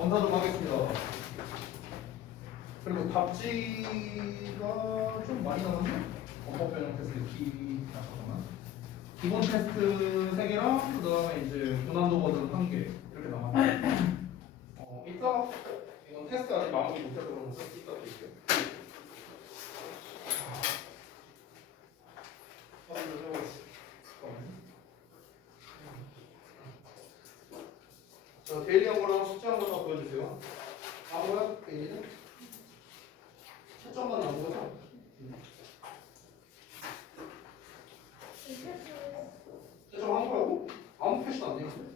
검사 좀 하겠습니다. 그리고 답지가 좀 많이 나왔네? 원법 변형 테스트 잠깐만. 기본 테스트 3개랑 그 다음에 이제 고난도 버전 1개 이렇게 남았네. 이따 이건 테스트 아직 마무리 못해서 그런 거 이따 드릴게요. 자, 데일리한 거랑 숙제한 거 다 보여주세요. 아무거나 데일리는? 채점만 나온 거죠? 채점한 거라고? 아무 표시도 안 되는데?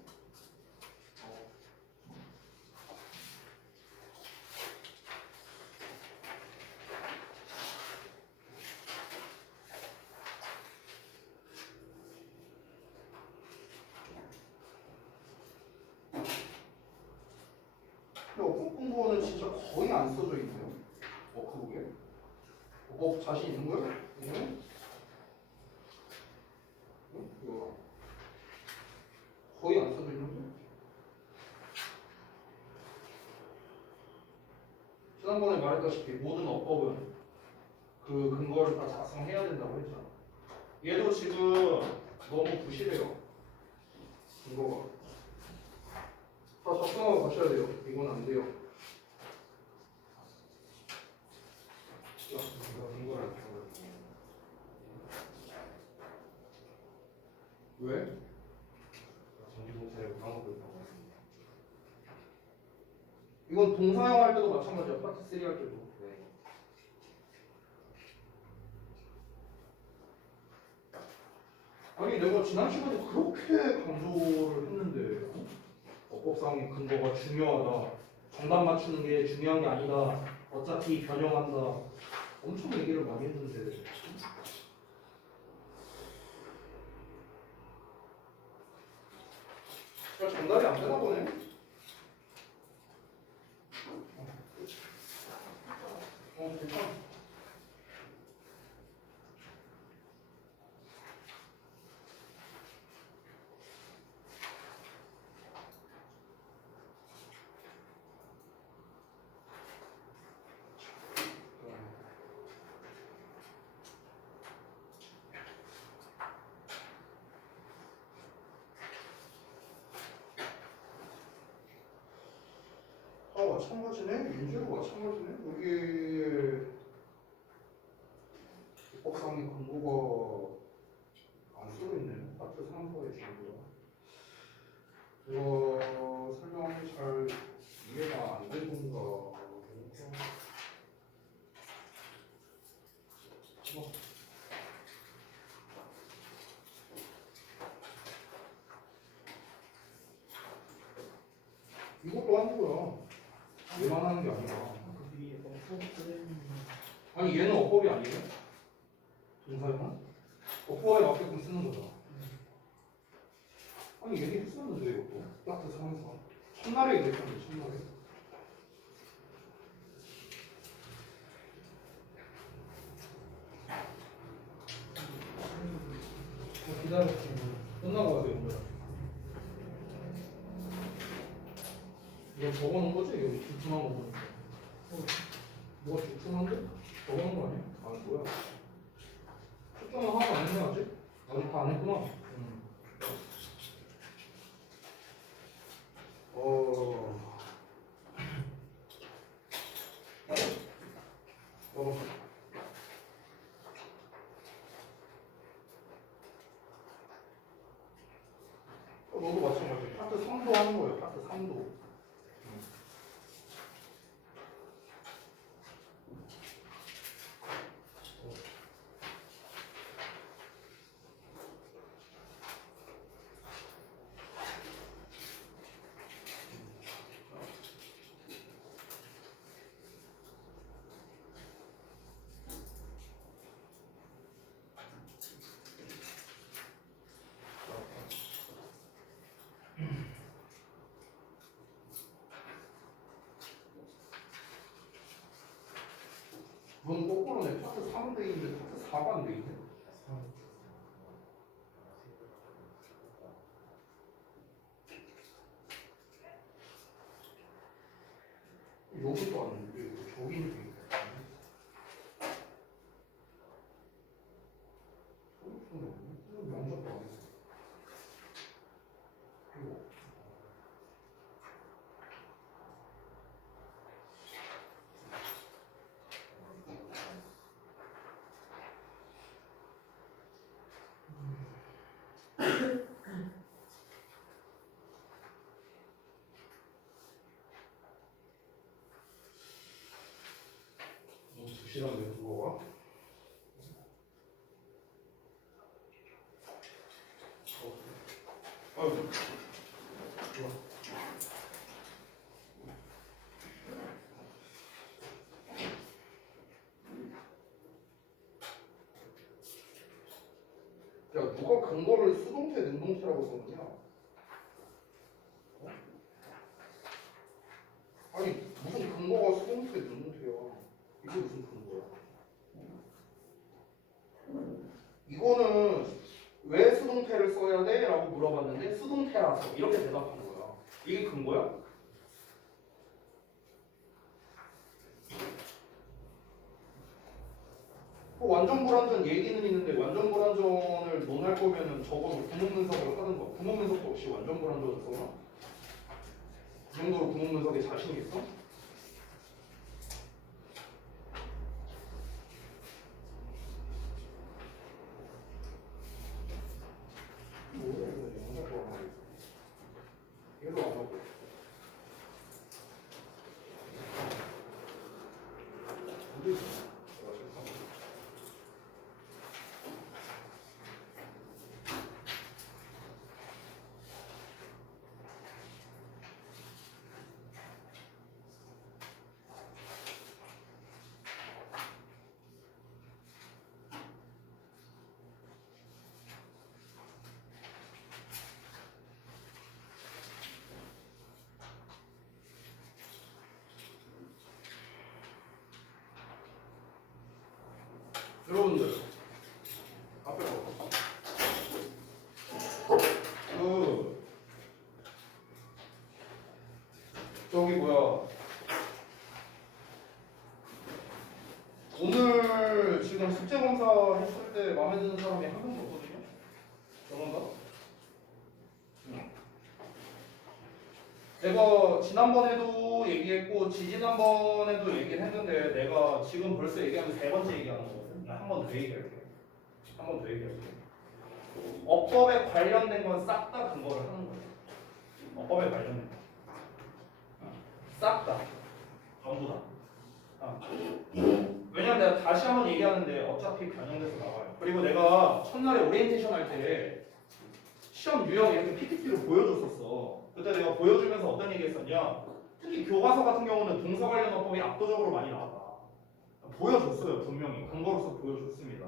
근데 워크북은 진짜 거의 안 써져 있네요. 워크북에. 자신 있는 거예요? 응? 이거 거의 안 써져 있는데? 지난번에 말했다시피 모든 어법은 그 근거를 다 작성해야 된다고 했잖아. 얘도 지금 너무 부실해요. 근거가. 다 작성하고 가셔야 돼요. 이건 안 돼요. 왜? 이건 동사형 할 때도 마찬가지야. 파트 3 할 때도. 아니 내가 지난 시간에 그렇게 강조를 했는데 어법상의 근거가 중요하다. 정답 맞추는 게 중요한 게 아니다. 어차피 변형한다. 엄청 얘기를 많이 했는데 잘 전달이 안 되나 보네. 괜찮아. 마찬가지네. 윤재도 마찬가지네. 여기 법상의 근거가 안 쓰고 있네. 파트 3서의 정도가. 이거 설명이 잘 이해가 안 되던가. 이것도 하는 거야. 얘만 하는 게 아니라. 아니 얘는 어법이 아니에요? 동사형은? 어법에 맞게끔 쓰는 거잖아. 아니 얘기 했었는데 이것도 파트 3에서 첫날에 얘기했는데 첫날에. 기다려주세요. 끝나고 가세요. 이거 적어놓은 거지? 여기 주춤한 거 보니까. 뭐가 주춤한데? 적어놓은 거 아니야? 아 뭐야? 초점은 하나도 안 했네 아직? 아직 다 안 했구나. 너도 마찬가지. 파트 3도 하는 거예요. 파트 3도. 넌 거꾸로네. 파트 3은 돼 있는데 파트 4가 안 돼 있네. 여기도 왔는데 저기 있는 게 있다. 명작도 안 했어. 이거. 너무 2시간 내 그거가? 아이고. 좋아. 야, 누가 근거를 수동태, 능동태라고 썼냐? 어? 아니, 무슨 근거가 수동태, 능동태야? 이게 무슨 근거야? 이거는 왜 수동태를 써야 돼? 라고 물어봤는데 수동태라서 이렇게 대답한 거야. 이게 근거야? 완전 불완전 얘기는 있는데 완전 불완전을 논할 거면은 적어도 구문분석을 하는 거. 구문분석도 없이 완전 불완전을 써나? 그 정도로 구문분석에 자신 있어? 뭐야 이거 영작도 안 하고 얘도 안 하고. 어디 있어? 여러분들 앞에 봐. 저기 뭐야 오늘 지금 숙제 검사 했을 때 마음에 드는 사람이 한 명도 없거든요? 저건가? 응. 내가 지난번에도 얘기했고 지지난번에도 얘기를 했는데 내가 지금 벌써 얘기하면 3번째 얘기하는 거거든. 한 번 더 얘기할게. 한 번 더 얘기할게. 어법에 관련된 건 싹 다 근거를 하는 거예요. 어법에 관련된 거. 싹 다. 전부 다. 왜냐면 내가 다시 한번 얘기하는데 어차피 변형돼서 나와요. 그리고 내가 첫날에 오리엔테이션 할 때 시험 유형 이렇게 PPT로 보여줬었어. 그때 내가 보여주면서 어떤 얘기 했었냐. 특히 교과서 같은 경우는 동사 관련 어법이 압도적으로 많이 나왔다. 보여줬어요. 분명히. 근거로서 보여줬습니다.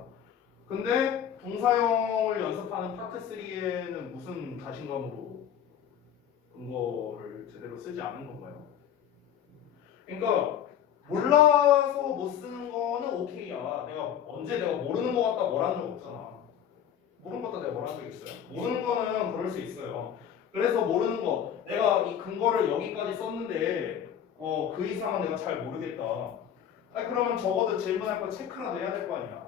근데 동사형을 연습하는 파트 3에는 무슨 자신감으로 근거를 제대로 쓰지 않은 건가요? 그러니까 몰라서 못 쓰는 거는 오케이야. 내가 모르는 거 같다 뭐라는 적 없잖아. 모르는 거 같다 내가 뭐라는 적 있어요? 모르는 거는 그럴 수 있어요. 그래서 모르는 거 내가 이 근거를 여기까지 썼는데 그 이상은 내가 잘 모르겠다. 아니 그러면 적어도 질문할 거 체크라도 해야 될 거 아니야.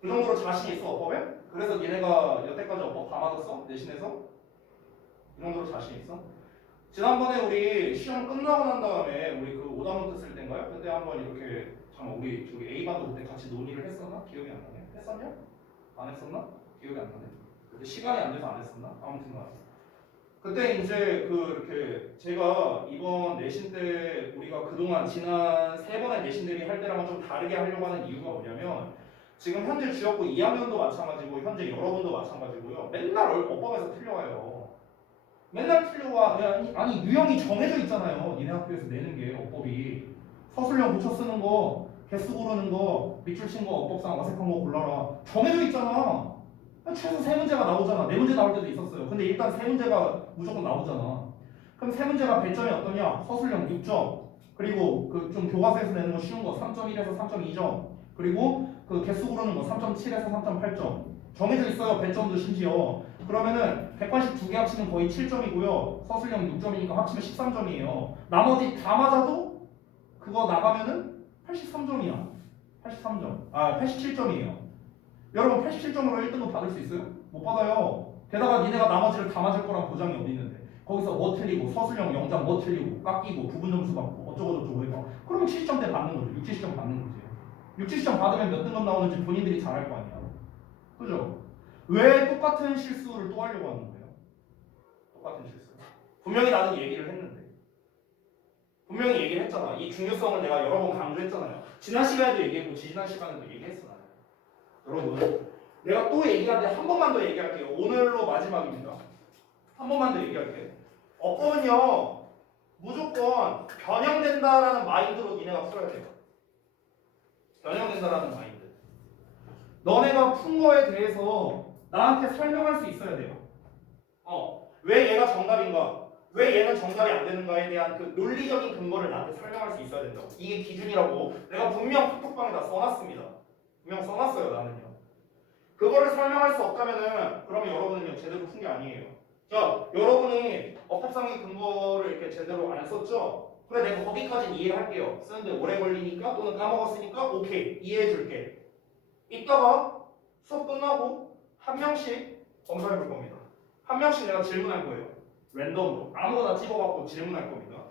그 정도로 자신 있어 어법에? 그래서 니네가 여태까지 어법 다 맞았어? 내신에서? 이 정도로 자신 있어? 지난번에 우리 시험 끝나고 난 다음에 우리 그 오답노트 쓸 때인가요? 그때 한번 이렇게 잠깐 우리 저기 A반도 그때 같이 논의를 했었나? 기억이 안 나네. 했었냐? 안 했었나? 기억이 안 나네. 그때 시간이 안 돼서 안 했었나? 아무튼 그때 이제 그 이렇게 제가 이번 내신 때 우리가 그동안 지난 3번의 내신들이 할 때랑은 좀 다르게 하려고 하는 이유가 뭐냐면 지금 현재 주역고 2학년도 마찬가지고 현재 여러분도 마찬가지고요. 맨날 어법에서 틀려와요. 맨날 틀려와. 아니 유형이 정해져 있잖아요. 니네 학교에서 내는 게 어법이 서술형 붙여 쓰는 거, 개수 고르는 거, 밑줄 친 거, 어법상 어색한 거 골라라. 정해져 있잖아. 최소 3문제가 나오잖아. 4문제 나올 때도 있었어요. 근데 일단 3문제가 무조건 나오잖아. 그럼 3문제가 배점이 어떠냐? 서술형 6점. 그리고 그 좀 교과서에서 내는 거 쉬운 거 3.1에서 3.2점. 그리고 그 개수 고르는 거 3.7에서 3.8점. 정해져 있어요. 배점도 심지어. 그러면은 182개 합치면 거의 7점이고요. 서술형 6점이니까 합치면 13점이에요. 나머지 다 맞아도 그거 나가면은 83점이야. 83점. 87점이에요. 여러분 87점으로 1등급 받을 수 있어요? 못 받아요. 게다가 니네가 나머지를 다 맞을 거란 보장이 어디 있는데. 거기서 뭐 틀리고 서술형 영장 뭐 틀리고 깎이고 부분 점수 받고 어쩌고저쩌고 해봐. 그러면 70점대 받는 거죠. 6, 70점 받는 거지. 6, 70점 받으면 몇 등급 나오는지 본인들이 잘 알 거 아니야. 그죠? 왜 똑같은 실수를 또 하려고 하는 거예요? 똑같은 실수. 분명히 나는 얘기를 했는데. 분명히 얘기를 했잖아. 이 중요성을 내가 여러 번 강조했잖아요. 지난 시간에도 얘기했고 지난 시간에도 얘기했어 나는. 여러분 내가 또 얘기하는데 한 번만 더 얘기할게요. 오늘로 마지막입니다. 한 번만 더 얘기할게요. 어법은요 무조건 변형된다라는 마인드로 니네가 풀어야 돼요. 변형된다라는 마인드. 너네가 푼 거에 대해서 나한테 설명할 수 있어야 돼요. 왜 얘가 정답인가? 왜 얘는 정답이 안 되는가에 대한 그 논리적인 근거를 나한테 설명할 수 있어야 된다고. 이게 기준이라고 내가 분명 카톡방에다 써놨습니다. 분명 써놨어요 나는요. 그거를 설명할 수 없다면은 그러면 여러분은요 제대로 푼 게 아니에요. 자, 여러분이 어법상의 근거를 이렇게 제대로 안 썼죠? 그래 내가 거기까지는 이해할게요. 쓰는데 오래 걸리니까 또는 까먹었으니까 오케이 이해해줄게. 이따가 수업 끝나고 한 명씩 검사해 볼 겁니다. 한 명씩 내가 질문할 거예요. 랜덤으로 아무거나 집어갖고 질문할 겁니다.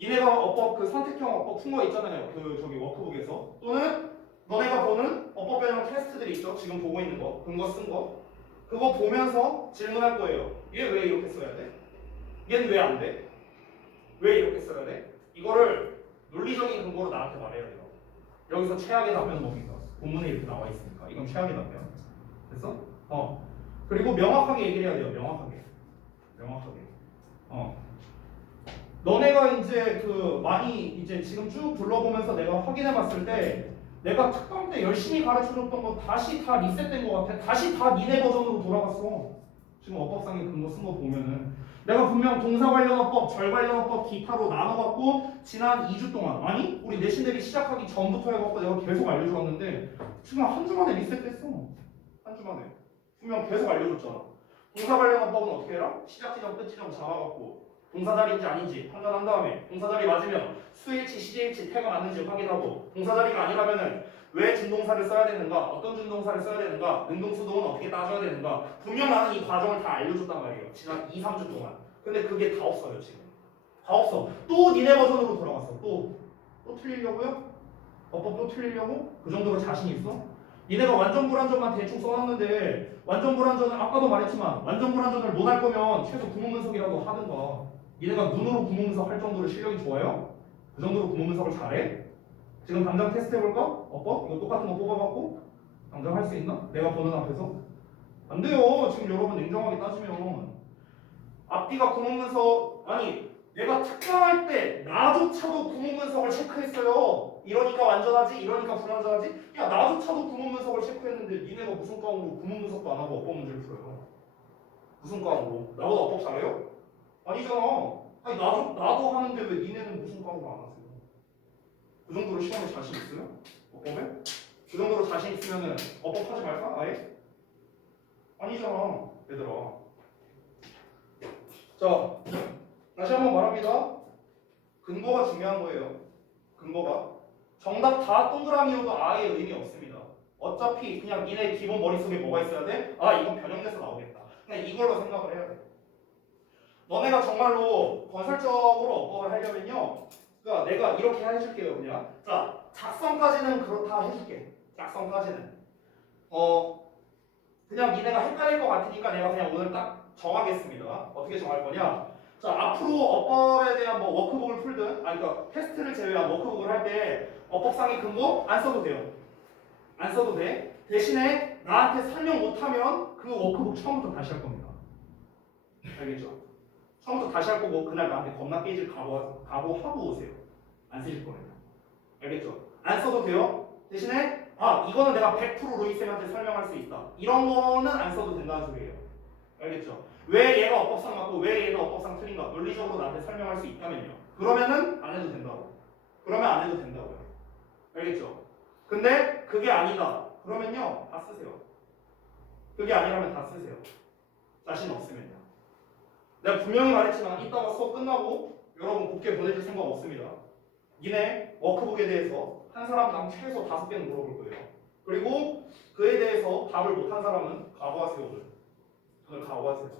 니네가 어법 그 선택형 어법 푼 거 있잖아요. 그 저기 워크북에서 또는 너네가 보는 어법 변형 테스트들이 있죠. 지금 보고 있는 거 근거 쓴 거 그거 보면서 질문할 거예요. 얘 왜 이렇게 써야 돼? 얘는 왜 안 돼? 왜 이렇게 써야 돼? 이거를 논리적인 근거로 나한테 말해야 돼요. 여기서 최악의 답변은 뭡니까? 본문에 이렇게 나와 있으니까 이건 최악의 답변. 됐어? 그리고 명확하게 얘기를 해야 돼요. 명확하게. 너네가 이제 그 많이 이제 지금 쭉 둘러보면서 내가 확인해봤을 때 내가 특강 때 열심히 가르쳐줬던 거 다시 다 리셋된 것 같아. 다시 다 니네 버전으로 돌아갔어. 지금 어법상의 근거 쓴 거 보면은 내가 분명 동사 관련 어법, 절 관련 어법, 기타로 나눠갖고 지난 2주 동안 아니 우리 내신 대비 시작하기 전부터 해갖고 내가 계속 알려줬는데 지금 한 주 만에 리셋됐어. 한 주 만에 분명 계속 알려줬잖아. 동사 관련 어법은 어떻게 해라? 시작 지점, 끝 지점 잡아갖고 동사 자리인지 아닌지 판단한 다음에 동사 자리 맞으면 수일치, 시제일치, 태가 맞는지 확인하고 동사 자리가 아니라면은 왜 준동사를 써야 되는가, 어떤 준동사를 써야 되는가, 능동수동은 어떻게 따져야 되는가 분명 나는 이 과정을 다 알려줬단 말이에요. 지난 2, 3주 동안. 근데 그게 다 없어요 지금. 다 없어. 또 니네 버전으로 돌아갔어. 또 틀리려고요? 어법 또 틀리려고? 그 정도로 자신 있어? 니네가 완전 불완전만 대충 써놨는데 완전 불완전은 아까도 말했지만 완전 불완전을 못 할 거면 최소 구문 분석이라도 하든가. 니네가 눈으로 구문 분석 할 정도로 실력이 좋아요? 그 정도로 구문 분석을 잘해? 지금 당장 테스트 해볼까? 어법? 이거 똑같은 거 뽑아갖고 당장 할 수 있나? 내가 보는 앞에서? 안 돼요. 지금 여러분 냉정하게 따지면 앞뒤가 구문 분석 아니 내가 특강할 때 나조차도 구문 분석을 체크했어요. 이러니까 완전하지 이러니까 불완전하지 야 나조차도 구문 분석을 체크했는데 니네가 무슨 과목으로 구문 분석도 안 하고 어법 문제를 풀어요? 무슨 과목으로? 나보다 어법 잘해요? 아니잖아. 아니 나도 하는데 왜 니네는 무슨 과목을 안 하세요? 그 정도로 시험에 자신 있어요? 어법에? 그 정도로 자신 있으면은 어법 하지 말까? 아예? 아니잖아 얘들아. 자 다시 한번 말합니다. 근거가 중요한 거예요. 근거가 정답 다 동그라미여도 아예 의미 없습니다. 어차피 그냥 니네 기본 머릿속에 뭐가 있어야 돼? 아 이건 변형돼서 나오겠다. 그냥 이걸로 생각을 해야 돼. 너네가 정말로 건설적으로 어법을 하려면요 그러니까 내가 이렇게 해줄게요. 그냥 자 작성까지는 그렇다 해줄게. 작성까지는 그냥 니네가 헷갈릴 것 같으니까 내가 그냥 오늘 딱 정하겠습니다. 어떻게 정할 거냐? 자 앞으로 어법에 대한 뭐 워크북을 풀든 그러니까 테스트를 제외한 워크북을 할 때 어법상의 근거 안 써도 돼요. 안 써도 돼. 대신에 나한테 설명 못하면 그 워크북 처음부터 다시 할 겁니다. 알겠죠? 처음부터 다시 할 거고 그날 나한테 겁나 깨질 각오하고 오세요. 안 쓰실 거예요. 알겠죠? 안 써도 돼요. 대신에 이거는 내가 100% 로이쌤한테 설명할 수 있다. 이런 거는 안 써도 된다는 소리예요. 알겠죠? 왜 얘가 어법상 맞고 왜 얘가 어법상 틀린가 논리적으로 나한테 설명할 수 있다면요. 그러면은 안 해도 된다고. 그러면 안 해도 된다고요. 알겠죠? 근데 그게 아니다. 그러면요 다 쓰세요. 그게 아니라면 다 쓰세요. 자신 없으면요. 내가 분명히 말했지만 이따가 수업 끝나고 여러분 곱게 보내줄 생각 없습니다. 니네 워크북에 대해서 한 사람당 최소 5개는 물어볼 거예요. 그리고 그에 대해서 답을 못한 사람은 각오하세요. 오늘 각오하세요.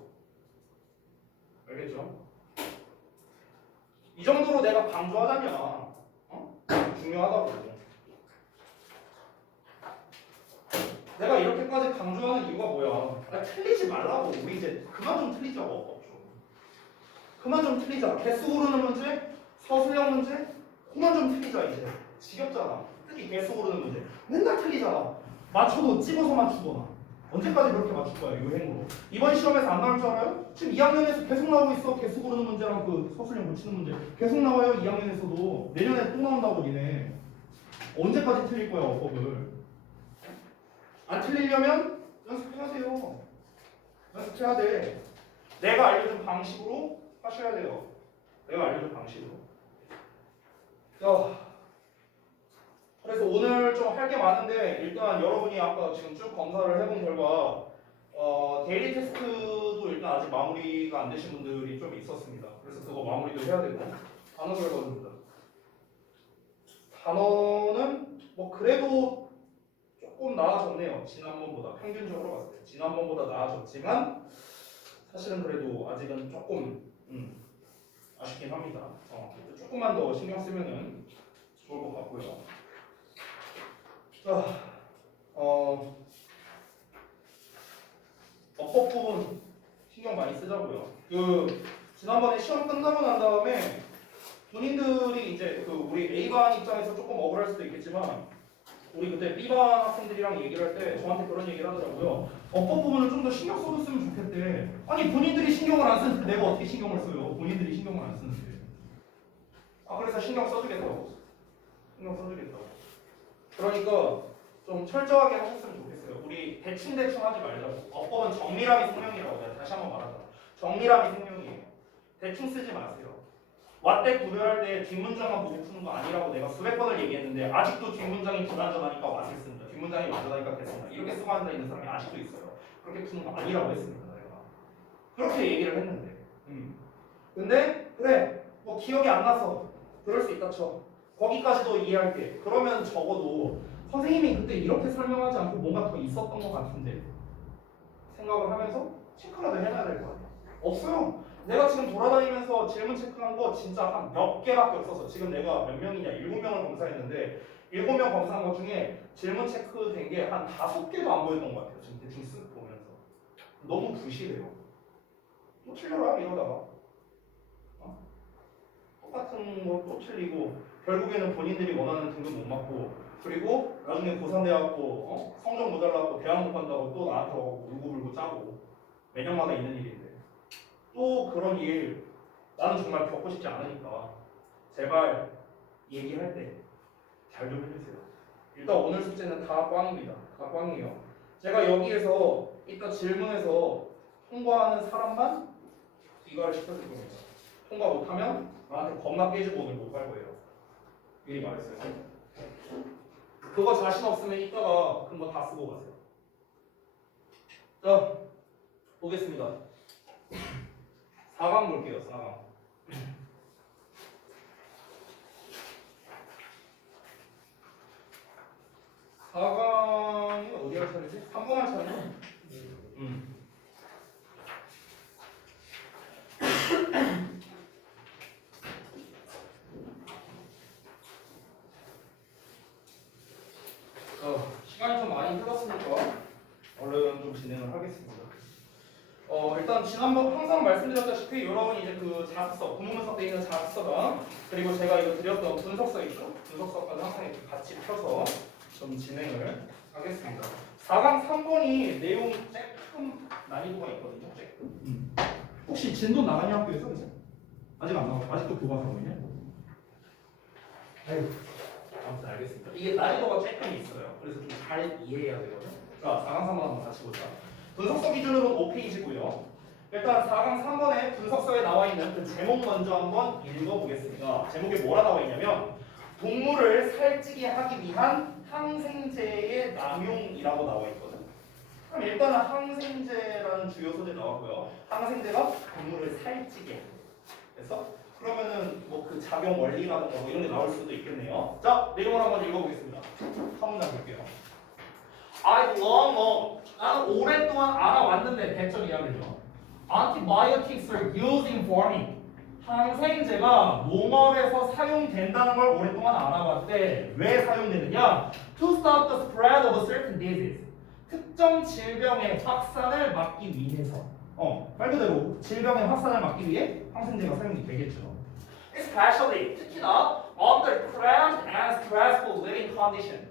알겠죠? 이 정도로 내가 강조하자면 중요하다고. 내가 이렇게까지 강조하는 이유가 뭐야? 틀리지 말라고. 우리 이제 그만 좀 틀리자고. 그만 좀 틀리자. 개수 고르는 문제, 서술형 문제, 그만 좀 틀리자 이제. 지겹잖아. 특히 개수 고르는 문제. 맨날 틀리잖아. 맞춰도 찍어서 맞추거나. 언제까지 그렇게 맞출 거야, 유행으로. 이번 시험에서 안 나올 줄 알아요? 지금 2학년에서 계속 나오고 있어. 개수 고르는 문제랑 그 서술형 고치는 문제. 계속 나와요, 2학년에서도. 내년에 또 나온다고 니네. 언제까지 틀릴 거야, 어법을. 안 틀리려면 연습해야 돼요. 연습해야 돼. 내가 알려준 방식으로 하셔야 돼요. 내가 알려준 방식으로. 자, 그래서 오늘 좀 할 게 많은데 일단 여러분이 아까 지금 쭉 검사를 해본 결과 데일리 테스트도 일단 아직 마무리가 안 되신 분들이 좀 있었습니다. 그래서 그거 마무리도 해야 되고 단어 결과입니다. 단어는 뭐 그래도 조금 나아졌네요. 지난번보다 평균적으로 봤을 때 지난번보다 나아졌지만 사실은 그래도 아직은 조금 아쉽긴 합니다. 조금만 더 신경 쓰면은 좋을 것 같고요. 자, 어법 부분 신경 많이 쓰자고요. 지난번에 시험 끝나고 난 다음에 본인들이 이제 우리 A반 입장에서 조금 억울할 수도 있겠지만 우리 그때 B반 학생들이랑 얘기를 할 때 저한테 그런 얘기를 하더라고요. 어법 부분을 좀 더 신경 써줬으면 좋겠대. 아니 본인들이 신경을 안 쓰는데 내가 어떻게 신경을 써요? 본인들이 신경을 안 쓰는데. 그래서 신경 써주겠다고. 신경 써주겠다고. 그러니까 좀 철저하게 하셨으면 좋겠어요. 우리 대충대충 하지 말자고. 어법은 정밀함이 생명이라고 내가 다시 한번 말하자. 정밀함이 생명이에요. 대충 쓰지 마세요. 왓대 구별할 때 뒷문장만 보고 푸는 거 아니라고 내가 수백 번을 얘기했는데 아직도 뒷문장이 불완전하니까 왓을 씁니다. 뒷문장이 완전하니까 됐습니다. 이렇게 쓰고 앉아있는 사람이 아직도 있어요. 그렇게 푸는 거 아니라고 했습니다. 내가. 그렇게 얘기를 했는데. 근데 그래 뭐 기억이 안 나서 그럴 수 있다 쳐. 거기까지도 이해할게. 그러면 적어도 선생님이 그때 이렇게 설명하지 않고 뭔가 더 있었던 것 같은데 생각을 하면서 체크라도 해놔야 될 거 아니야. 없어요. 내가 지금 돌아다니면서 질문 체크한 거 진짜 한 몇 개밖에 없어서 지금 내가 몇 명이냐 7명을 검사했는데 7명 검사한 것 중에 질문 체크된 게 한 5개도 안 보였던 것 같아요. 지금 대충 쓱 보면서 너무 부실해요. 또 틀려라 이러다가 똑같은 거 또 틀리고 결국에는 본인들이 원하는 등급 못 맞고 그리고 나중에 고3 돼갖고 성적 모자라고 대학 못 간다고 또 나한테 와서 울고불고 짜고 매년마다 있는 일인데 또 그런 일 나는 정말 겪고 싶지 않으니까 제발 얘기할 때 잘 좀 해주세요. 일단 오늘 숙제는 다 꽝입니다. 다 꽝이에요. 제가 여기에서 이따 질문에서 통과하는 사람만 귀가를 시켜줄 겁니다. 통과 못하면 나한테 겁나 깨지고 오늘 못 갈 거예요. 미리 말했어요. 그거 자신 없으면 이따가 큰 거 다 쓰고 가세요. 자, 보겠습니다. 4강 볼게요. 4강. 4강이 어디 할 차례지? 3번 할 차례죠? 시간이 좀 많이 흘렀으니까 얼른 좀 진행을 하겠습니다. 일단 지난번 항상 말씀드렸다시피 여러분이 이제 그 자습서, 구문분석돼 있는 자습서랑 그리고 제가 이거 드렸던 분석서 있죠? 분석서까지 항상 이렇게 같이 펴서 좀 진행을 하겠습니다. 4강 3번이 내용이 조금 난이도가 있거든요. 조금. 혹시 진도 나가냐 학교에서 이제? 아직 안 나와. 아직도 교과서 있냐? 아유. 아무튼 알겠습니다. 이게 난이도가 조금 있어요. 그래서 좀 잘 이해해야 되거든요. 자, 4강 3번 한번 같이 보자. 분석서 기준으로 5페이지고요. 일단 4강 3번에 분석서에 나와 있는 그 제목 먼저 한번 읽어보겠습니다. 제목에 뭐라 나와 있냐면 동물을 살찌게 하기 위한 항생제의 남용이라고 나와 있거든. 그럼 일단은 항생제라는 주요 소재 나왔고요. 항생제가 동물을 살찌게 해요. 그래서 그러면은 뭐 그 작용 원리라든가 뭐 이런 게 나올 수도 있겠네요. 자, 내용을 한번 읽어보겠습니다. 한 문장 볼게요. I've long known. 나는 오랫동안 알아왔는데 대점 이야기죠. Antibiotics are used in farming. 항생제가 농업에서 사용된다는 걸 오랫동안 알아봤대. 왜 사용되느냐? To stop the spread of a certain disease. 특정 질병의 확산을 막기 위해서. 말 그대로 질병의 확산을 막기 위해 항생제가 사용이 되겠죠. Especially 특히나 under cramped and stressful living condition.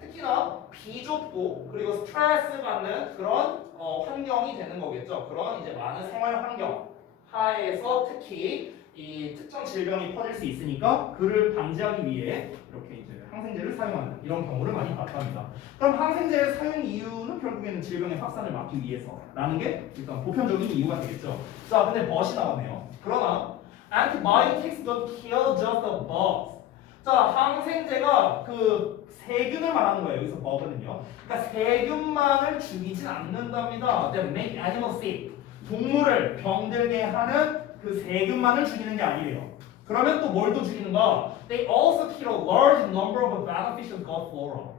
특히나 비좁고 그리고 스트레스 받는 그런 환경이 되는 거겠죠. 그런 이제 많은 생활 환경 하에서 특히 이 특정 질병이 퍼질 수 있으니까 그를 방지하기 위해 이렇게 이제 항생제를 사용하는 이런 경우를 많이 봤답니다. 그럼 항생제의 사용 이유는 결국에는 질병의 확산을 막기 위해서라는 게 일단 보편적인 이유가 되겠죠. 자, 근데 but이 나왔네요. 그러나 antibiotics don't kill just the bugs. 자, 항생제가 그 세균을 말하는 거예요. 여기서 bug는요. 그러니까 세균만을 죽이진 않는답니다. They make animals sick. 동물을 병들게 하는 그 세균만을 죽이는 게 아니래요. 그러면 또 뭘 또 죽이는가? They also kill a large number of beneficial gut flora.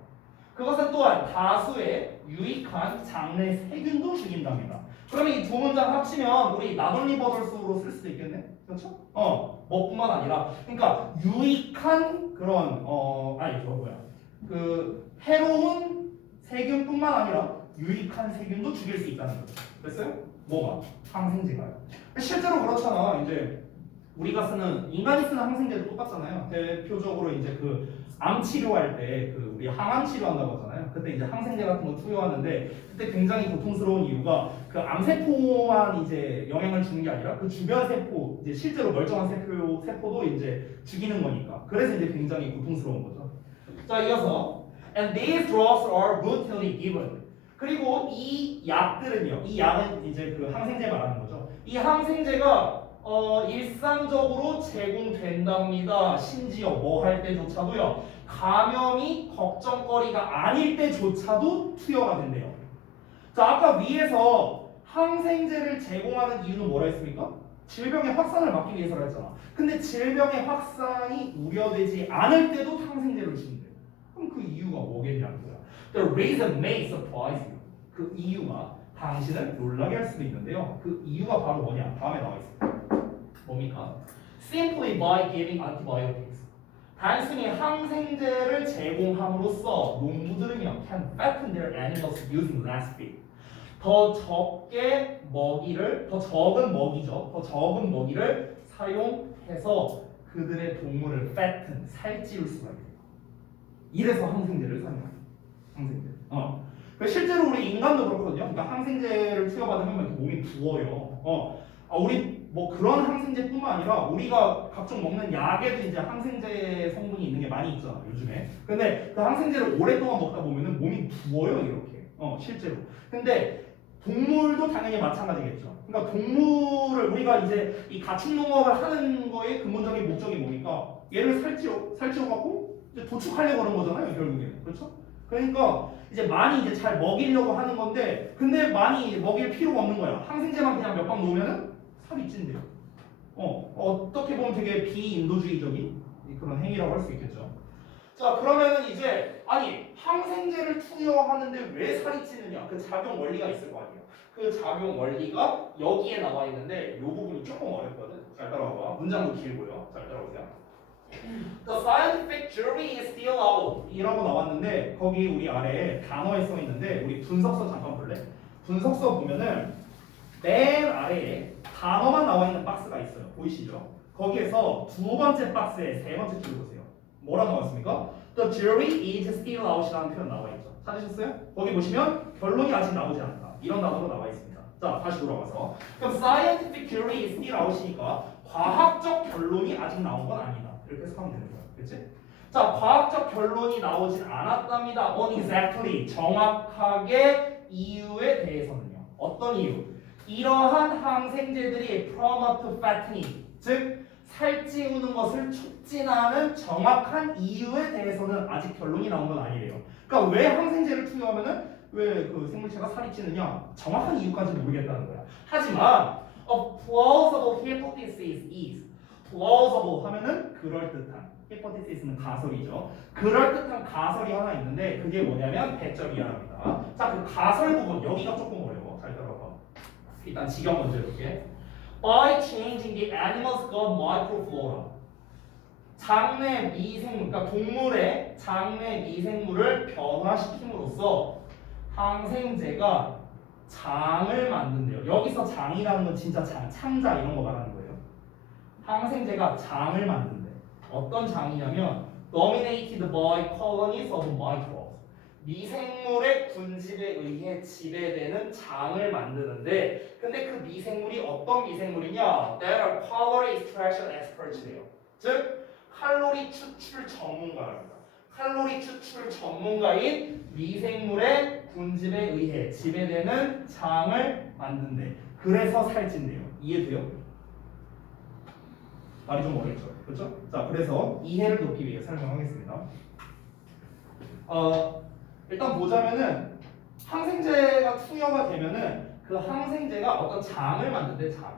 그것은 또한 다수의 유익한 장내 세균도 죽인답니다. 그러면 이 두 문장 합치면 우리 나돌리버돌스로 쓸 수도 있겠네? 그렇죠? 뭐뿐만 아니라 그러니까 유익한 그런 아니 저 뭐야 그 해로운 세균뿐만 아니라 유익한 세균도 죽일 수 있다는 거죠. 됐어요? 뭐가? 항생제가요. 실제로 그렇잖아. 이제 우리가 쓰는 인간이 쓰는 항생제도 똑같잖아요. 대표적으로 이제 그 암 치료할 때 그 우리 항암 치료한다고 하잖아요. 그때 이제 항생제 같은 거 투여하는데 그때 굉장히 고통스러운 이유가 그 암세포만 이제 영향을 주는 게 아니라 그 주변 세포 이제 실제로 멀쩡한 세포도 이제 죽이는 거니까. 그래서 이제 굉장히 고통스러운 거죠. 자, 이어서 and these drugs are routinely given. 그리고 이 약들은요. 이 약은 이제 그 항생제 말하는 거죠. 이 항생제가 일상적으로 제공된답니다. 심지어 뭐 할 때조차도요. 감염이 걱정거리가 아닐 때조차도 투여가 된대요. 자, 아까 위에서 항생제를 제공하는 이유는 뭐라 했습니까? 질병의 확산을 막기 위해서라 했잖아. 근데 질병의 확산이 우려되지 않을 때도 항생제를 준대요. 그럼 그 이유가 뭐겠냐는 거야. The reason may surprise you. 그 이유가 당신을 놀라게 할 수도 있는데요. 그 이유가 바로 뭐냐? 다음에 나와 있어요. 뭡니까? Simply by giving antibiotics. 단순히 항생제를 제공함으로써 농부들은요, can fatten their animals using less feed. 더 적게 먹이를, 더 적은 먹이죠. 더 적은 먹이를 사용해서 그들의 동물을 fatten, 살찌울 수가 있대요. 이래서 항생제를 사용해요. 항생제. 실제로 우리 인간도 그렇거든요. 그러니까 항생제를 투여받으면 몸이 부어요. 우리 뭐 그런 항생제뿐만 아니라 우리가 각종 먹는 약에도 이제 항생제 성분이 있는 게 많이 있잖아 요즘에. 근데 그 항생제를 오랫동안 먹다 보면은 몸이 부어요 이렇게. 실제로. 근데 동물도 당연히 마찬가지겠죠. 그러니까 동물을 우리가 이제 이 가축농업을 하는 거의 근본적인 목적이 뭡니까? 얘를 살찌워갖고 이제 도축하려고 하는 거잖아요 결국에. 그렇죠? 그러니까 이제 많이 이제 잘 먹이려고 하는 건데 근데 많이 먹일 필요가 없는 거야. 항생제만 그냥 몇 방 놓으면은 살이 찐대요. 어떻게 보면 되게 비인도주의적인 그런 행위라고 할 수 있겠죠. 자, 그러면은 이제 아니 항생제를 투여하는데 왜 살이 찌느냐? 그 작용 원리가 있을 거 아니에요. 그 작용 원리가 여기에 나와 있는데 이 부분이 조금 어렵거든. 잘 따라와봐. 문장도 길고요. 잘 따라오세요. The scientific jury is still out. 이라고 나왔는데 거기 우리 아래에 단어에 써 있는데 우리 분석서 잠깐 볼래? 분석서 보면은 맨 아래에 단어만 나와 있는 박스가 있어요. 보이시죠? 거기에서 두 번째 박스에 세 번째 줄 보세요. 뭐라 나왔습니까? The jury is still out이라는 표현 나와 있죠. 찾으셨어요? 거기 보시면 결론이 아직 나오지 않았다. 이런 단어로 나와 있습니다. 자, 다시 돌아가서 그럼 scientific jury is still out이니까 과학적 결론이 아직 나온 건 아니다. 이렇게 해석하면 되는 거야. 그렇지? 자, 과학적 결론이 나오진 않았답니다. On exactly 정확하게 이유에 대해서는요. 어떤 이유? 이러한 항생제들이 promote fattening, 즉 살찌우는 것을 촉진하는 정확한 이유에 대해서는 아직 결론이 나온 건 아니래요. 그러니까 왜 항생제를 투여하면은 왜 그 생물체가 살이 찌느냐? 정확한 이유까지 모르겠다는 거야. 하지만 a plausible hypothesis is plausible 하면은 그럴듯한 hypothesis는 가설이죠. 그럴듯한 가설이 하나 있는데 그게 뭐냐면 배점이야랍니다. 자, 그 가설 부분 여기가 조금 어려워. 잘 들어봐. 일단 지경 먼저 해볼게. By changing the animal's gut microflora 장내 미생물, 그러니까 동물의 장내 미생물을 변화시킴으로써 항생제가 장을 만든대요. 여기서 장이라는 건 진짜 장, 창자 이런 거 말하는 거예요. 항생제가 장을 만든대. 어떤 장이냐면 dominated by colonies of microbes. 미생물의 군집에 의해 지배되는 장을 만드는데 근데 그 미생물이 어떤 미생물이냐? That are calorie extraction experts래요. 즉 칼로리 추출 전문가랍니다. 칼로리 추출 전문가인 미생물의 군집에 의해 지배되는 장을 만든대. 그래서 살찐대요. 이해돼요? 말이 좀 어렵죠? 그렇죠? 자, 그래서 이해를 돕기 위해 설명하겠습니다. 일단 보자면은 항생제가 투여가 되면은 그 항생제가 어떤 장을 만든대. 장.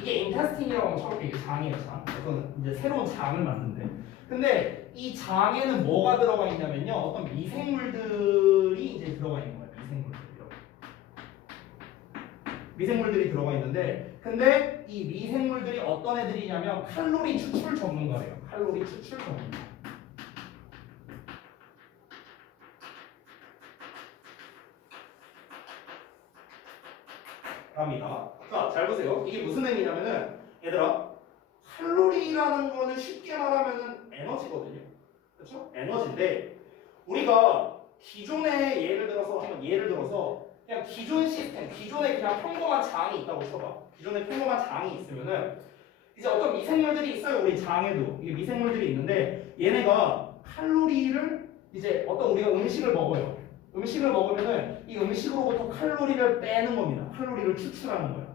이게 인테스틴이라고 하면 처음에 이게 장이에요. 장. 어떤 이제 새로운 장을 만든대. 근데 이 장에는 뭐가 들어가 있냐면요. 어떤 미생물들이 이제 들어가 있는 거예요. 미생물들이 들어가 있는데 근데 이 미생물들이 어떤 애들이냐면 칼로리 추출 전문가래요. 칼로리 추출 전문가. 갑니다. 자, 잘 보세요. 이게 무슨 의미냐면은 얘들아 칼로리라는 거는 쉽게 말하면은 에너지거든요. 그렇죠? 에너지인데 우리가 기존의 예를 들어서 그냥 기존 시스템, 기존에 그냥 평범한 장이 있다고 쳐봐. 기존에 평범한 장이 있으면은 이제 어떤 미생물들이 있어요. 우리 장에도 이게 미생물들이 있는데 얘네가 칼로리를 이제 어떤 우리가 음식을 먹어요. 음식을 먹으면은 이 음식으로부터 칼로리를 빼는 겁니다. 칼로리를 추출하는 거야.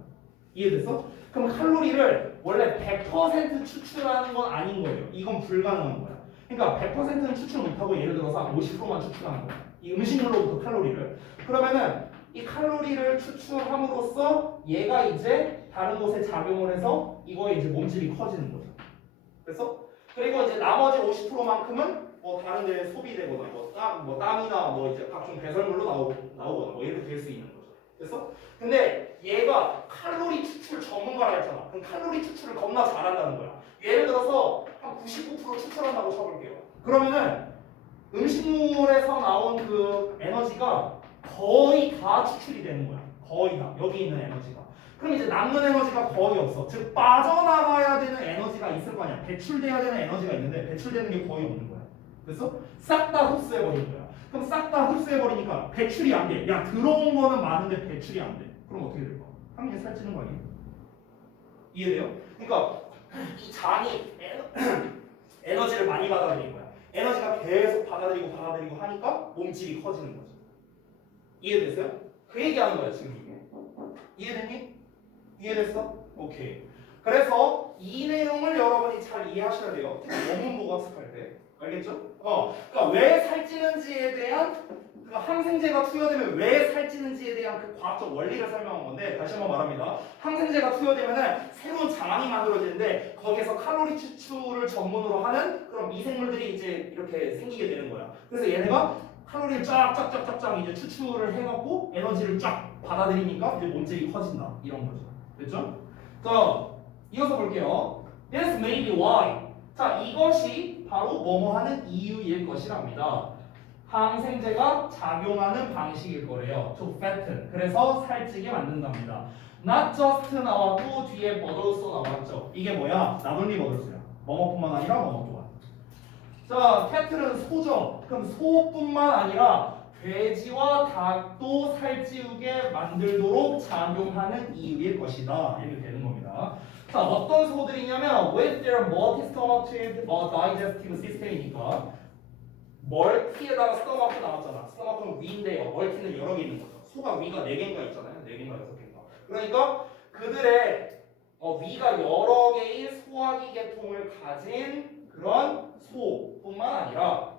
이해됐어? 그럼 칼로리를 원래 100% 추출하는 건 아닌 거예요. 이건 불가능한 거야. 그러니까 100%는 추출 못하고 예를 들어서 한 50%만 추출하는 거야. 이 음식물로부터 칼로리를. 그러면은 이 칼로리를 추출함으로써 얘가 이제 다른 곳에 작용을 해서 이거에 이제 몸집이 커지는 거죠. 그래서 그리고 이제 나머지 50%만큼은 뭐 다른 데 소비되거나 뭐 땀이나 뭐 이제 각종 배설물로 나오거나 뭐 이렇게 될 수 있는 거죠. 그래서 근데 얘가 칼로리 추출 전문가라 했잖아. 그럼 칼로리 추출을 겁나 잘한다는 거야. 예를 들어서 한 99% 추출한다고 쳐볼게요. 그러면은 음식물에서 나온 그 에너지가 거의 다 추출이 되는 거야. 거의 다. 여기 있는 에너지가. 그럼 이제 남는 에너지가 거의 없어. 즉 빠져나가야 되는 에너지가 있을 거 아니야. 배출돼야 되는 에너지가 있는데 배출되는 게 거의 없는 거야. 그래서 싹 다 흡수해버린 거야. 그럼 싹 다 흡수해버리니까 배출이 안 돼. 야, 들어온 거는 많은데 배출이 안 돼. 그럼 어떻게 될까? 당연히 살찌는 거 아니에요? 이해돼요? 그러니까 이 장이 에너지를 많이 받아들인 거야. 에너지가 계속 받아들이고 하니까 몸집이 커지는 거죠. 이해됐어요? 그 얘기하는 거야 지금 이게. 이해됐니? 이해됐어? 오케이. 그래서 이 내용을 여러분이 잘 이해하셔야 돼요. 특히 원문 보고 학습할 때. 알겠죠? 그러니까 왜 살찌는지에 대한 그 항생제가 투여되면 왜 살찌는지에 대한 그 과학적 원리를 설명한 건데 다시 한번 말합니다. 항생제가 투여되면은 새로운 장이 만들어지는데 거기에서 칼로리 추출을 전문으로 하는 그런 미생물들이 이제 이렇게 생기게 되는 거야. 그래서 얘네가 칼로리를 쫙쫙쫙쫙 이제 추출을 해갖고 에너지를 쫙 받아들이니까 이제 몸집이 커진다 이런 거죠. 됐죠? 자, 이어서 볼게요. This may be why. 자, 이것이 바로 뭐뭐 하는 이유일 것이랍니다. 항생제가 작용하는 방식일 거래요. To fatten. 그래서 살찌게 만든답니다. Not just 나왔고 뒤에 but also 나왔죠. 이게 뭐야? 나돌리 버들소야. 뭐뭐뿐만 아니라 뭐뭐 또한. 자, fat는 소죠. 그럼 소뿐만 아니라 돼지와 닭도 살찌우게 만들도록 작용하는 이유일 것이다. 이렇게 되는 겁니다. 자, 어떤 소들이냐면 with their multi-stomached digestive system이니까 멀티에다가 스토마크 나왔잖아. 스토마크는 위인데요. 멀티는 여러 개 있는 거죠. 소가 위가 4개인가 있잖아요. 4개인가 6개인가. 그러니까 그들의 위가 여러 개의 소화기 계통을 가진 그런 소뿐만 아니라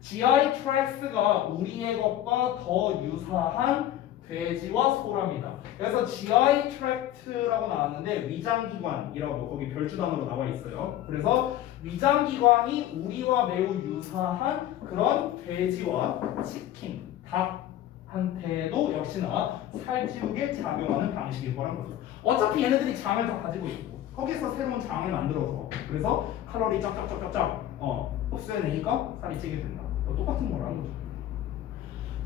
GI 트랙스가 우리의 것과 더 유사한 돼지와 소랍니다. 그래서 GI 트랙트라고 나왔는데 위장기관이라고 거기 별주단으로 나와 있어요. 그래서 위장기관이 우리와 매우 유사한 그런 돼지와 치킨, 닭한테도 역시나 살찌우게 작용하는 방식일 거란 거죠. 어차피 얘네들이 장을 다 가지고 있고 거기서 새로운 장을 만들어서 그래서 칼로리 쫙쫙쫙쫙쫙 흡수해내니까 살이 찌게 된다. 똑같은 거라는 거죠.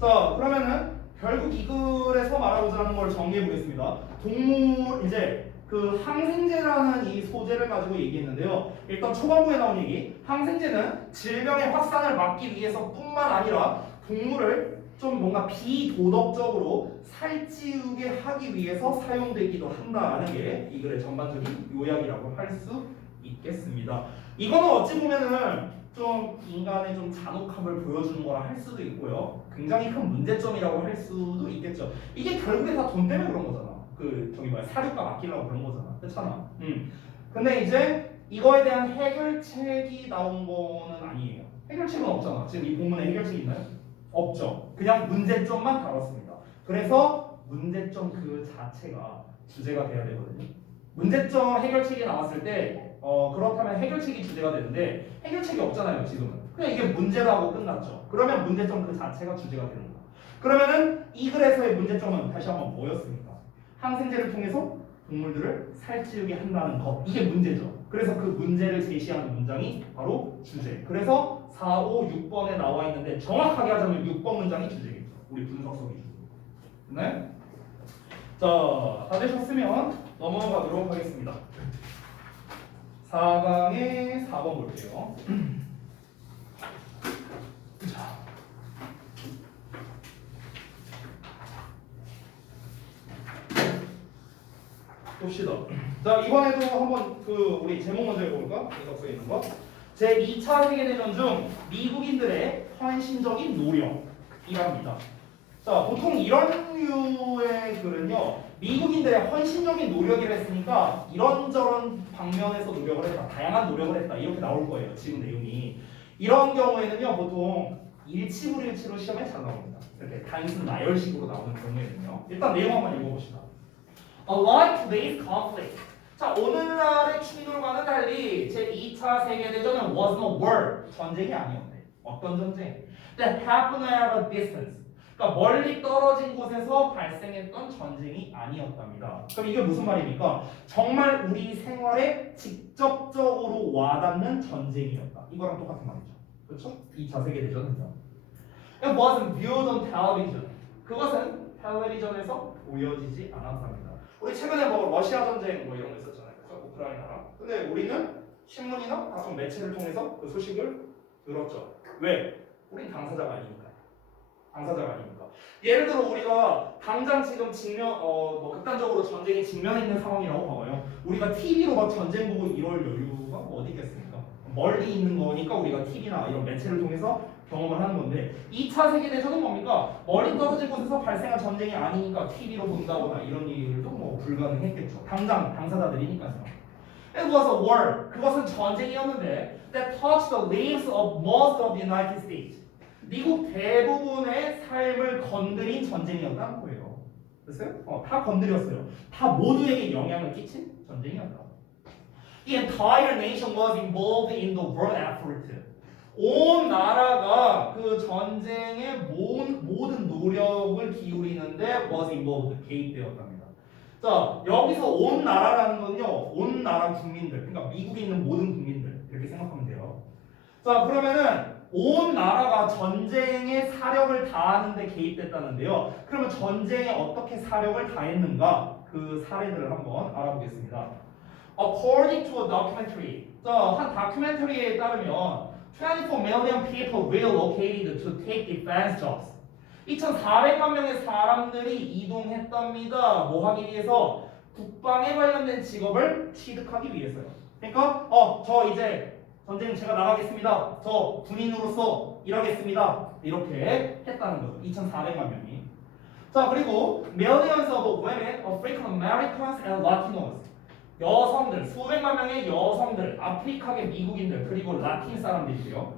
자, 그러면은 결국 이 글에서 말하고자 걸 정리해 보겠습니다. 동물 이제 그 항생제라는 이 소재를 가지고 얘기했는데요. 일단 초반부에 나온 얘기, 항생제는 질병의 확산을 막기 위해서뿐만 아니라 동물을 좀 뭔가 비도덕적으로 살찌우게 하기 위해서 사용되기도 한다라는 게 이 글의 전반적인 요약이라고 할 수 있겠습니다. 이거는 어찌 보면은 좀 인간의 좀 잔혹함을 보여주는 거라 할 수도 있고요. 굉장히 큰 문제점이라고 할 수도 있겠죠. 이게 결국에 다 돈 때문에 그런 거잖아. 그 저기 뭐야 사료값 아끼려고 그런 거잖아. 그렇잖아. 근데 이제 이거에 대한 해결책이 나온 거는 아니에요. 해결책은 없잖아. 지금 이 본문에 해결책이 있나요? 없죠. 그냥 문제점만 다뤘습니다. 그래서 문제점 그 자체가 주제가 돼야 되거든요. 문제점 해결책이 나왔을 때 그렇다면 해결책이 주제가 되는데 해결책이 없잖아요. 지금은 그냥 이게 문제라고 끝났죠. 그러면 문제점 그 자체가 주제가 되는 거야. 그러면은 이 글에서의 문제점은 다시 한번 뭐였습니까? 항생제를 통해서 동물들을 살찌우게 한다는 것, 이게 문제죠. 그래서 그 문제를 제시하는 문장이 바로 주제. 그래서 4, 5, 6번에 나와 있는데 정확하게 하자면 6번 문장이 주제겠죠. 우리 분석서 기준으로. 네? 자, 다 되셨으면 넘어가도록 하겠습니다. 4강의 4번 볼게요. 자. 봅시다. 자, 이번에도 한번 그 우리 제목 먼저 읽어볼까? 분석서에 있는 거. 제 2차 세계대전 중 미국인들의 헌신적인 노력이랍니다. 자, 보통 이런 류의 글은요, 미국인들의 헌신적인 노력이라 했으니까 이런저런 방면에서 노력을 했다, 다양한 노력을 했다, 이렇게 나올 거예요. 지금 내용이. 이런 경우에는요, 보통 일치불일치로 시험에 잘 나옵니다. 이렇게 단순 나열식으로 나오는 경우에는요. 일단 내용 한번 읽어봅시다. Unlike today's conflict. 자, 오늘날의 충돌과는 달리 제2차 세계대전은 was no war. 전쟁이 아니었대. 어떤 전쟁? That happened at a distance. 그러니까 멀리 떨어진 곳에서 발생했던 전쟁이 아니었답니다. 그럼 이게 무슨 말입니까? 정말 우리 생활에 직접적으로 와닿는 전쟁이었다. 이거랑 똑같은 말이죠. 그렇죠? 2차 세계대전은요. It wasn't viewed on television. 그것은 텔레비전에서 보여지지 않았답니다. 우리 최근에 뭐 러시아 전쟁 뭐 이런 거 있었잖아요. 그래서 우크라이나랑. 근데 우리는 신문이나 각종 매체를 통해서 그 소식을 들었죠. 왜? 우린 당사자가 아니니까. 당사자가 아니니까. 예를 들어 우리가 당장 지금 뭐 극단적으로 전쟁에 직면해 있는 상황이라고 봐봐요. 우리가 TV로 막 전쟁 보고 이럴 여유가 뭐 어디 있겠습니까? 멀리 있는 거니까 우리가 TV나 이런 매체를 통해서 경험을 하는 건데 2차 세계대전은 뭡니까? 멀리 떨어진 곳에서 발생한 전쟁이 아니니까 TV로 본다거나 이런 일도 뭐 불가능했겠죠. 당장 당사자들이니까요. It was a war. 그것은 전쟁이었는데 that touched the lives of most of the United States. 미국 대부분의 삶을 건드린 전쟁이었다는 거예요. 됐어요? 다 건드렸어요. 다 모두에게 영향을 끼친 전쟁이었다. The entire nation was involved in the war effort. 온 나라가 그 전쟁에 모든 노력을 기울이는데 was involved, 개입되었답니다. 자, 여기서 온 나라라는 건요, 온 나라 국민들, 그러니까 미국에 있는 모든 국민들 이렇게 생각하면 돼요. 자, 그러면은 온 나라가 전쟁에 사력을 다하는 데 개입됐다는데요. 그러면 전쟁에 어떻게 사력을 다했는가? 그 사례들을 한번 알아보겠습니다. According to a documentary. 자, 한 다큐멘터리에 따르면 24 million people relocated to take defense jobs. 2,400만 명의 사람들이 이동했답니다. 뭐 하기 위해서? 국방에 관련된 직업을 취득하기 위해서요. 그러니까 저 이제 전쟁 제가 나가겠습니다. 저 군인으로서 일하겠습니다. 이렇게 했다는 거죠. 2,400만 명이. 자, 그리고 millions of women, African Americans and Latinos. 여성들, 수백만 명의 여성들, 아프리카계 미국인들, 그리고 라틴 사람들이고요.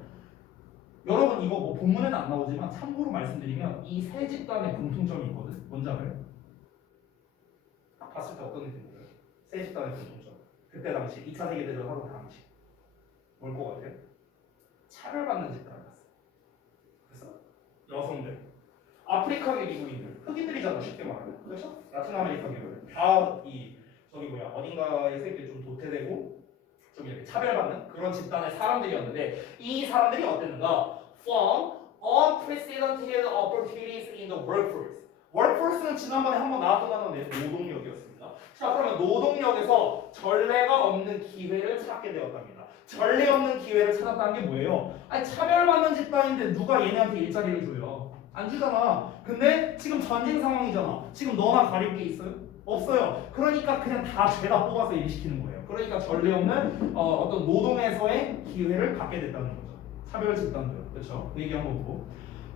여러분 이거 뭐 본문에는 안 나오지만 참고로 말씀드리면 이 세 집단의 공통점이 있거든. 뭔지 알아요? 딱 봤을 때 어떤 느낌이 들어요? 세 집단의 공통점. 그때 당시 2차 세계대전 하고 당시 뭘 것 같아요? 차별받는 집단이었어. 그래서 여성들, 아프리카계 미국인들, 흑인들이잖아 쉽게 말하면. 그렇죠? 라틴 아메리카 계열 다이 저기 뭐야 어딘가에서 이렇게 좀 도태되고 좀 이렇게 차별받는 그런 집단의 사람들이었는데 이 사람들이 어땠는가? Found unprecedented opportunities in the workforce. workforce는 지난번에 한번 나왔던 단어인데 노동력이었습니다. 자 그러면 노동력에서 전례가 없는 기회를 찾게 되었답니다. 전례 없는 기회를 찾았다는 게 뭐예요? 아니 차별받는 집단인데 누가 얘네한테 일자리를 줘요? 안 주잖아. 근데 지금 전쟁 상황이잖아. 지금 너나 가릴 게 있어요? 없어요. 그러니까 그냥 다 죄다 뽑아서 일시키는 거예요. 그러니까 전례 없는 어떤 노동에서의 기회를 갖게 됐다는 거죠. 차별 집단들. 그렇죠? 그 얘기한 거고.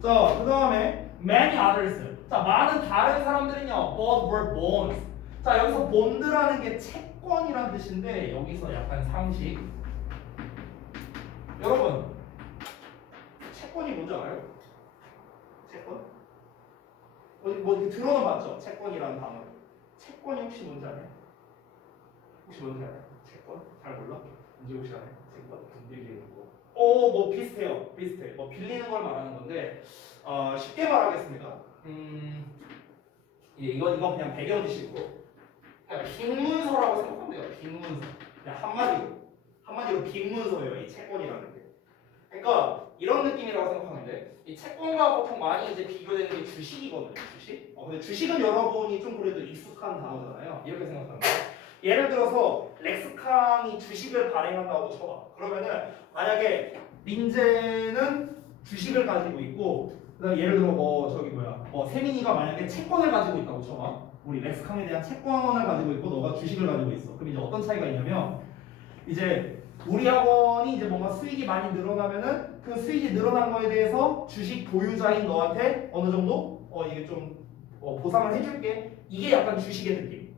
자, 그 다음에 many others. 자, 많은 다른 사람들은요. But were bonds. 자, 여기서 bond라는 게 채권이란 뜻인데 여기서 약간 상식. 여러분, 채권이 뭔지 알아요? 채권? 뭐 이렇게 들어는 봤죠? 채권이라는 단어. 채권이 혹시 뭔지 알아요? 혹시 뭔지 알아요? 채권? 잘 몰라? 이제 혹시 알아요? 채권? 빌리는 거. 뭐 비슷해요. 비슷해. 뭐 빌리는 걸 말하는 건데 쉽게 말하겠습니다. 이건 그냥 배경 지식으로 그냥 빈문서라고 생각하면 돼요. 빈문서. 그냥 한마디로 빈문서예요. 이 채권이라는 게. 그러니까 이런 느낌이라고 생각하면 돼. 이 채권과 보통 많이 이제 비교되는 게 주식이거든요. 주식. 근데 주식은 여러분이 좀 그래도 익숙한 단어잖아요. 이렇게 생각하면 돼. 예를 들어서 렉스캉이 주식을 발행한다고 쳐봐. 그러면은 만약에 민재는 주식을 가지고 있고, 그다음 예를 들어 세민이가 만약에 채권을 가지고 있다고 쳐봐. 우리 렉스캉에 대한 채권을 가지고 있고 너가 주식을 가지고 있어. 그럼 이제 어떤 차이가 있냐면 이제 우리 학원이 이제 뭔가 수익이 많이 늘어나면은 그 수익이 늘어난 거에 대해서 주식 보유자인 너한테 어느 정도 이게 좀 보상을 해줄게. 이게 약간 주식의 느낌.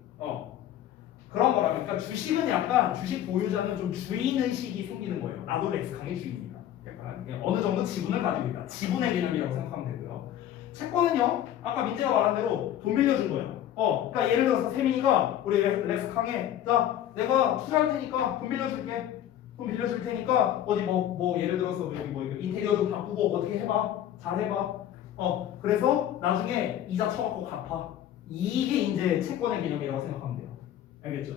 그런 거라면 그러니까 주식은 약간 주식 보유자는 좀 주인 의식이 생기는 거예요. 나도 렉스캉의 주인이다. 약간 어느 정도 지분을 가지고 있다. 지분의 개념이라고 생각하면 되고요. 채권은요. 아까 민재가 말한 대로 돈 빌려준 거예요. 그러니까 예를 들어서 세민이가 우리 렉스캉에 자 내가 투자할 테니까 돈 빌려줄게. 돈 빌려줄 테니까 어디 예를 들어서 여기 인테리어 좀 바꾸고 어떻게 해봐. 잘 해봐. 그래서 나중에 이자 쳐갖고 갚아. 이게 이제 채권의 개념이라고 생각하면 돼요. 알겠죠?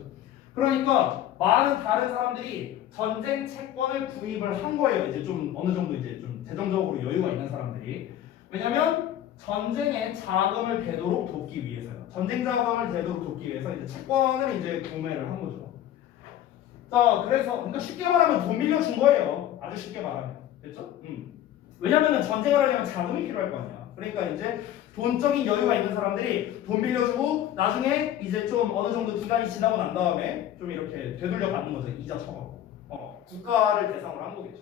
그러니까 많은 다른 사람들이 전쟁 채권을 구입을 한 거예요. 이제 좀 어느 정도 이제 좀 재정적으로 여유가 있는 사람들이. 왜냐면 전쟁에 자금을 되도록 돕기 위해서요. 전쟁 자금을 되도록 돕기 위해서 이제 채권을 이제 구매를 한 거죠. 자, 그래서 그러니까 쉽게 말하면 돈 빌려준 거예요. 아주 쉽게 말하면. 됐죠? 왜냐면은 전쟁을 하려면 자금이 필요할 거 아니야. 그러니까 이제 돈적인 여유가 있는 사람들이 돈 빌려주고 나중에 이제 좀 어느 정도 기간이 지나고 난 다음에 좀 이렇게 되돌려 받는 거죠. 이자 쳐가고. 국가를 대상으로 한 거겠죠.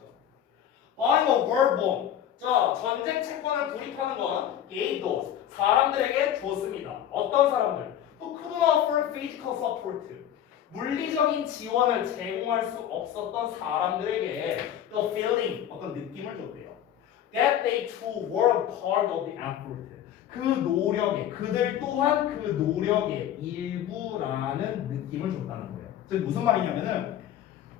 Buying a war bond. 자, 전쟁 채권을 구입하는 건 gave those. 사람들에게 줬습니다. 어떤 사람들? Who could not afford physical support. 물리적인 지원을 제공할 수 없었던 사람들에게 the feeling, 어떤 느낌을 줬대요. That they too were a part of the effort. 그 노력에, 그들 또한 그 노력의 일부라는 느낌을 줬다는 거예요. 즉 무슨 말이냐면은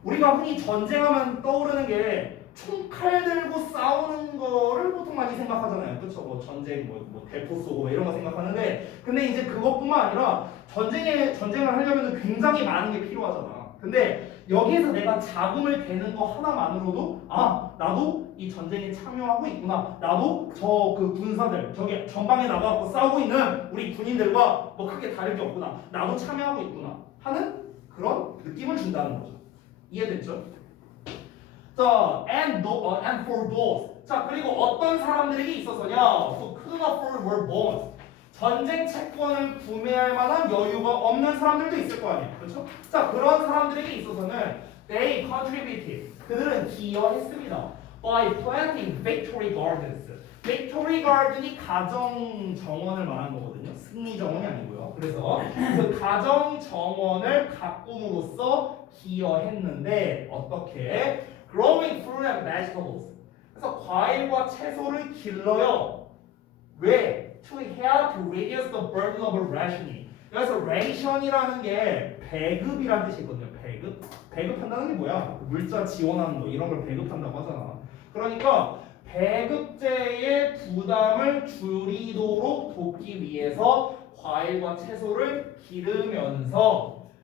우리가 흔히 전쟁하면 떠오르는 게 총칼 들고 싸우는 거를 보통 많이 생각하잖아요. 그렇죠? 전쟁, 대포 쏘고 이런 거 생각하는데, 근데 이제 그것뿐만 아니라 전쟁을 하려면 굉장히 많은 게 필요하잖아. 근데 여기에서 내가 자금을 대는 거 하나만으로도 나도 이 전쟁에 참여하고 있구나. 나도 저 그 군사들 저기 전방에 나가고 싸우고 있는 우리 군인들과 크게 다를 게 없구나. 나도 참여하고 있구나 하는 그런 느낌을 준다는 거죠. 이해됐죠? 자, and for those. 자, 그리고 어떤 사람들에게 있어서냐? So could not afford were bonds. 전쟁 채권을 구매할 만한 여유가 없는 사람들도 있을 거 아니에요. 그렇죠? 자, 그런 사람들에게 있어서는 they contributed. 그들은 기여했습니다. By planting victory gardens. victory garden이 가정 정원을 말하는 거거든요. 승리 정원이 아니고요. 그래서 그 가정 정원을 가꿈으로써 기여했는데 어떻게? Growing fruit and vegetables. 그래서 과일과 채소를 길러요. 왜? To help reduce the burden of rationing. 그래서 ration이라는 게 배급이라는 뜻이거든요. 배급. 배급한다는 게 뭐야? 물자 지원하는 거 이런 걸 배급한다고 하잖아. 그러니까 배급제의 부담을 줄이도록 돕기 위해서 과일과 채소를 기르면서